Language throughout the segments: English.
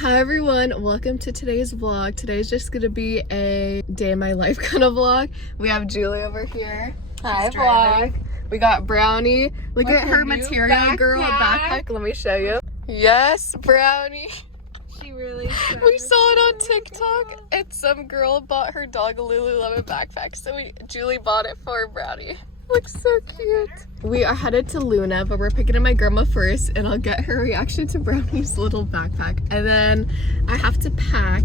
Hi everyone, welcome to today's vlog. Today's just gonna be a day in my life kind of vlog. We have Julie over here. Hi vlog. We got Brownie. Look at her material girl backpack. Let me show you. Yes, Brownie. She really We saw it on TikTok and some girl bought her dog a Lululemon backpack. So Julie bought it for Brownie. Looks so cute. We are headed to Luna, but we're picking up my grandma first and I'll get her reaction to Brownie's little backpack. And then I have to pack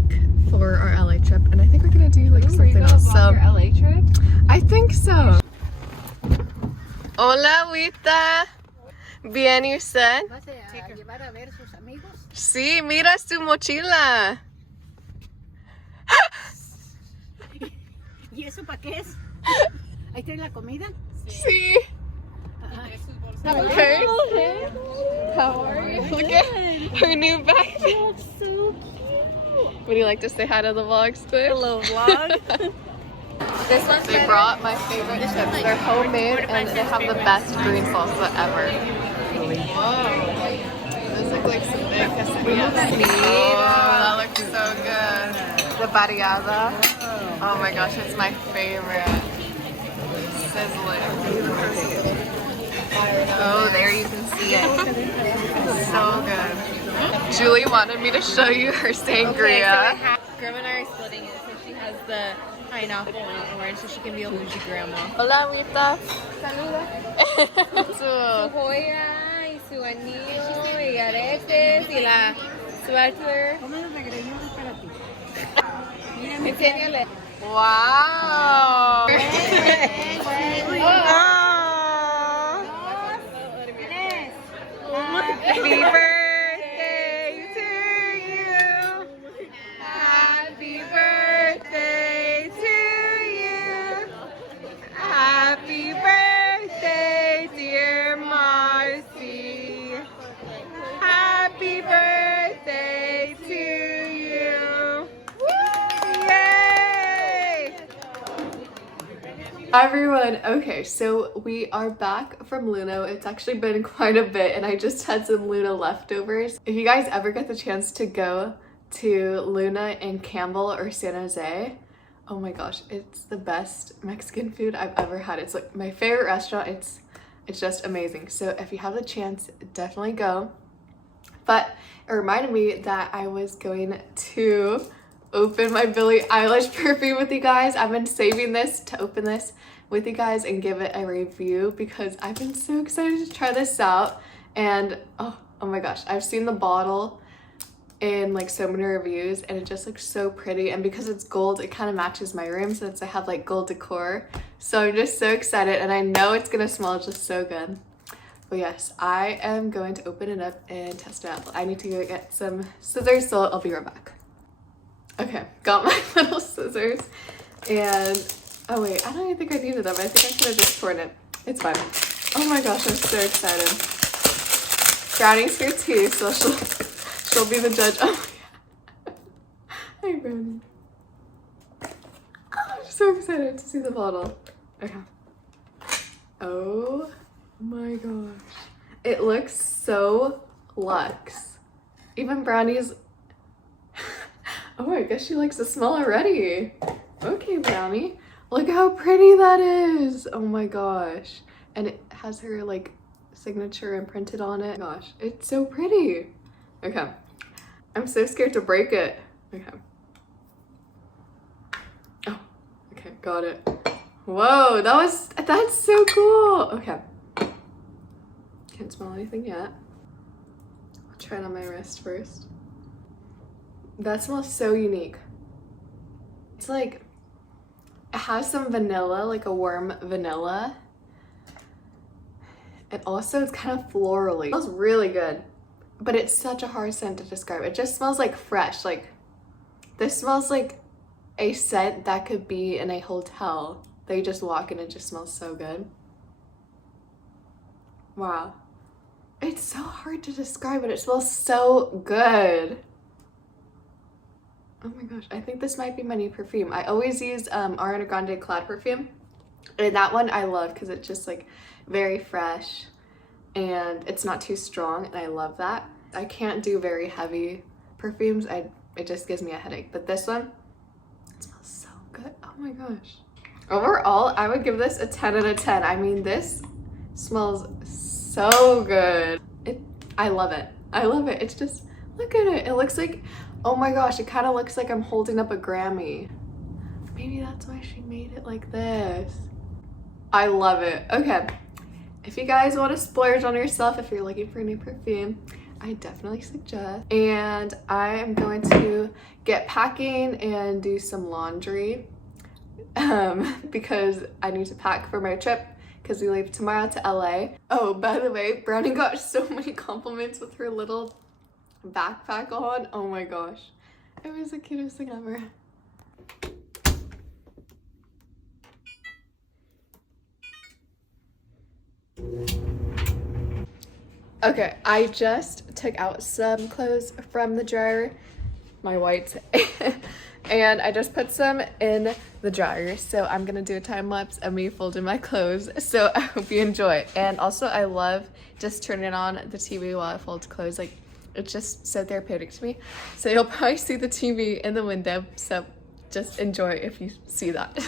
for our LA trip and I think we're gonna do like something else. So your LA trip? I think so. Hola, Wita. Bien, ¿y usted? ¿Vas a llevar a ver sus amigos? Sí, mira su mochila. ¿Y eso para qué es? ¿Ahí trae la comida? Sí. Okay. How are you? Look at her new backpack. That's so cute. Would you like to say hi to the vlog, Squid? Hello, vlog. This one's They brought my favorite chips. They're homemade and they have the best green salsa ever. Whoa. Those look like some big quesadillas. Oh, that looks so good. The variada. Oh my gosh, it's my favorite. Sizzling. Oh, there you can see it. So good. Julie wanted me to show you her sangria. Grandma and I are splitting it, so she has the pineapple and orange, so she can be a bougie grandma. Hola, Wita. Su joya y su anillo y aretes y la sweater. Toma los regreños para ti. Enséñale. Wow. Happy birthday to you. Happy birthday to you. Happy birthday, dear Marcy. Happy birthday to you. Yay! Hi everyone. Okay, so we are back from Luna. It's actually been quite a bit and I just had some Luna leftovers. If you guys ever get the chance to go to Luna in Campbell or San Jose, oh my gosh, it's the best Mexican food I've ever had. It's like my favorite restaurant. It's just amazing. So if you have the chance, definitely go. But it reminded me that I was going to open my Billie Eilish perfume with you guys. I've been saving this to open this with you guys and give it a review because I've been so excited to try this out. And oh my gosh, I've seen the bottle in like so many reviews and it just looks so pretty, and because it's gold it kind of matches my room since I have like gold decor. So I'm just so excited and I know it's gonna smell just so good. But yes, I am going to open it up and test it out. I need to go get some scissors, so I'll be right back. Okay, got my little scissors and oh wait, I don't even think I needed them. I think I could have just torn it. It's fine. Oh my gosh, I'm so excited. Brownie's here too, so she'll be the judge. Oh my god. Hi Brownie. Oh, I'm so excited to see the bottle. Okay. Oh my gosh. It looks so luxe. Even Brownie's oh, I guess she likes the smell already. Okay, Brownie. Look how pretty that is. Oh my gosh. And it has her like signature imprinted on it. Gosh, it's so pretty. Okay. I'm so scared to break it. Okay. Oh, okay, got it. Whoa, that's so cool. Okay. Can't smell anything yet. I'll try it on my wrist first. That smells so unique. It's like, it has some vanilla, like a warm vanilla. And also it's kind of florally. It smells really good, but it's such a hard scent to describe. It just smells like fresh. Like, this smells like a scent that could be in a hotel that you just walk in and it just smells so good. Wow. It's so hard to describe, but it smells so good. Oh my gosh, I think this might be my new perfume. I always use Ariana Grande Cloud perfume. And that one I love because it's just like very fresh and it's not too strong, and I love that. I can't do very heavy perfumes, it just gives me a headache. But this one, it smells so good. Oh my gosh. Overall, I would give this a 10 out of 10. I mean, this smells so good. I love it. I love it. It's just, look at it. It looks like, oh my gosh, it kind of looks like I'm holding up a Grammy. Maybe that's why she made it like this. I love it. Okay, if you guys want to splurge on yourself, if you're looking for a new perfume, I definitely suggest. And I am going to get packing and do some laundry because I need to pack for my trip because we leave tomorrow to LA. Oh, by the way, Brownie got so many compliments with her little backpack on. Oh my gosh. It was the cutest thing ever. Okay, I just took out some clothes from the dryer, my whites, and I just put some in the dryer. So I'm gonna do a time lapse of me folding my clothes. So I hope you enjoy. And also I love just turning on the TV while I fold clothes. Like, it's just so therapeutic to me. So you'll probably see the TV in the window. So just enjoy if you see that.